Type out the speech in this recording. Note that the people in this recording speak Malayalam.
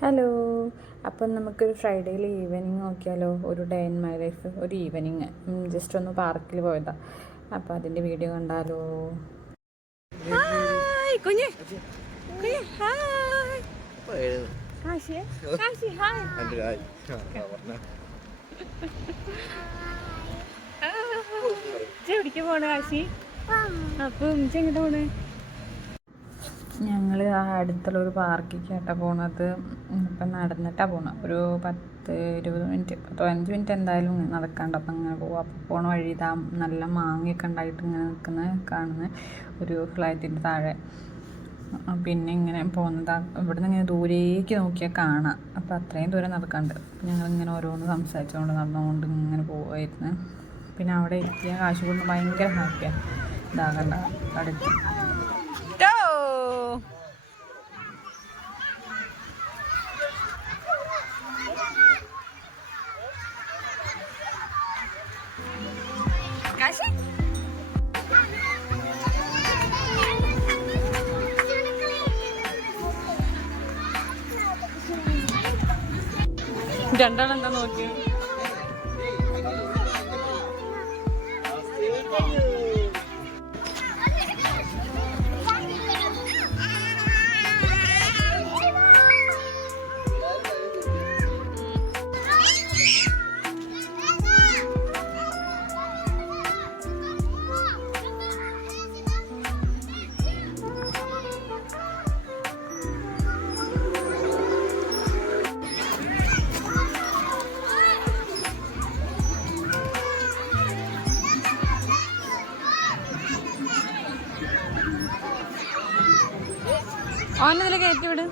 ഹലോ, അപ്പം നമുക്കൊരു ഫ്രൈഡേയിൽ ഈവനിങ് നോക്കിയാലോ? ഒരു ഡേ ഇൻ മൈ ലൈഫ്, ഒരു ഈവനിങ് ജസ്റ്റ് ഒന്ന് പാർക്കിൽ പോയതാണ്. അപ്പം അതിൻ്റെ വീഡിയോ കണ്ടാലോ? കുഞ്ഞ് എവിടേക്ക് പോണ കാശി? അപ്പം എങ്ങോട്ട് പോണേ? ഞങ്ങൾ ആ അടുത്തുള്ള ഒരു പാർക്കിലേക്കാണ് പോണത്. ഇപ്പം നടന്നിട്ടാണ് പോണത്. ഒരു 10-20 മിനിറ്റ് 15 മിനിറ്റ് എന്തായാലും നടക്കാണ്ട്. അപ്പം അങ്ങനെ പോകും. അപ്പോൾ പോണ വഴി ഇതാ നല്ല മാങ്ങയൊക്കെ ഉണ്ടായിട്ട് ഇങ്ങനെ നിൽക്കുന്നത് കാണുന്ന ഒരു ഫ്ലാറ്റിൻ്റെ താഴെ. പിന്നെ ഇങ്ങനെ പോകുന്നതാ. ഇവിടുന്ന് ഇങ്ങനെ ദൂരേക്ക് നോക്കിയാൽ കാണാം. അപ്പോൾ അത്രയും ദൂരം നടക്കാണ്ട്. ഞങ്ങളിങ്ങനെ ഓരോന്ന് സംസാരിച്ചുകൊണ്ട് നടന്നുകൊണ്ട് ഇങ്ങനെ പോവായിരുന്നു. പിന്നെ അവിടെ എത്തിയ കാശുകൊണ്ട് ഭയങ്കര ഹാപ്പിയാണ്. ഇതാകണ്ട അടുത്ത് രണ്ടാളെന്താ നോക്കി? ഓനതിൽ കയറ്റി വിട്.